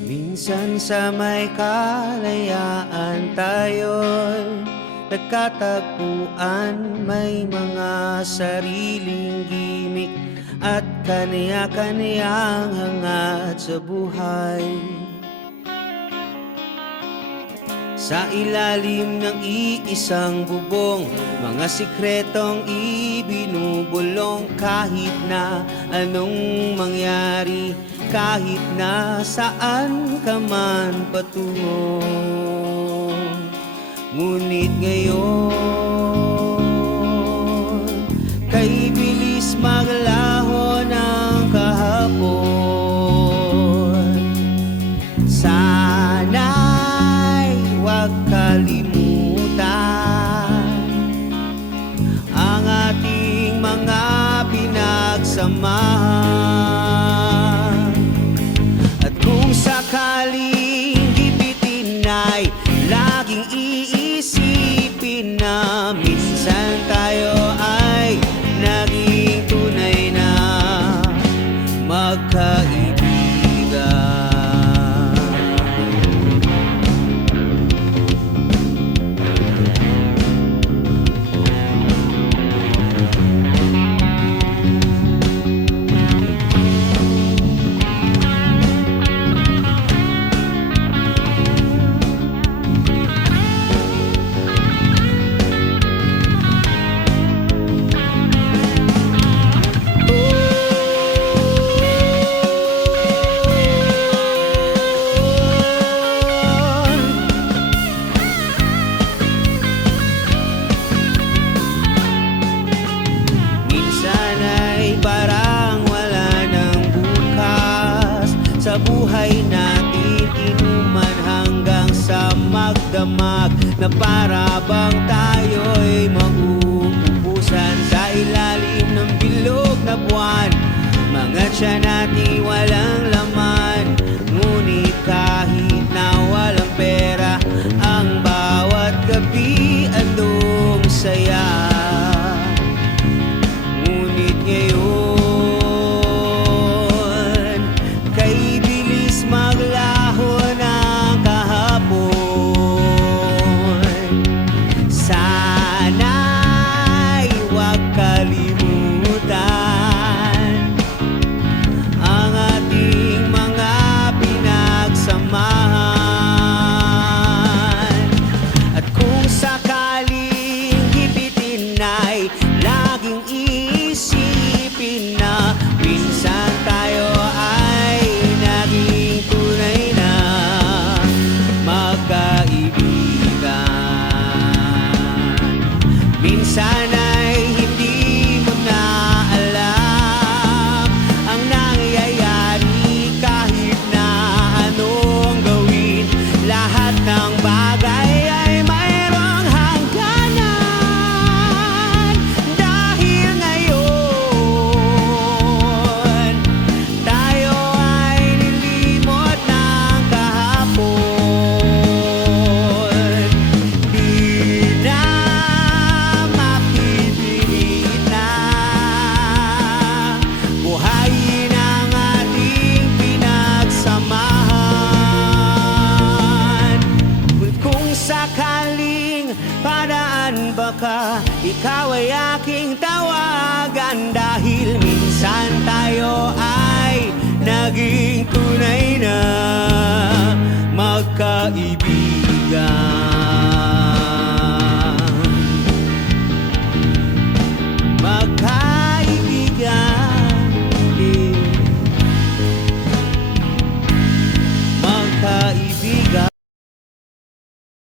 Minsan sa may kalayaan tayo'y nagkatagpuan May mga sariling gimik at kaniya-kaniyang hangat sa buhay Sa ilalim ng iisang bubong Mga sikretong ibinubulong. Kahit na anong mangyari Kahit na saan ka man patungo. Ngunit ngayon pinagsamahan At kung sakaling gipitin ay Laging iisipin na Minsan tayo ay naging tunay na magkaibigan buhay natin inuman hanggang sa magdamag Na para bang tayo'y mauubusan Sa ilalim ng bilog na buwan. Mga tiyan natin walang Ikaw ay aking tawagan Dahil minsan tayo ay naging tunay na magkaibigan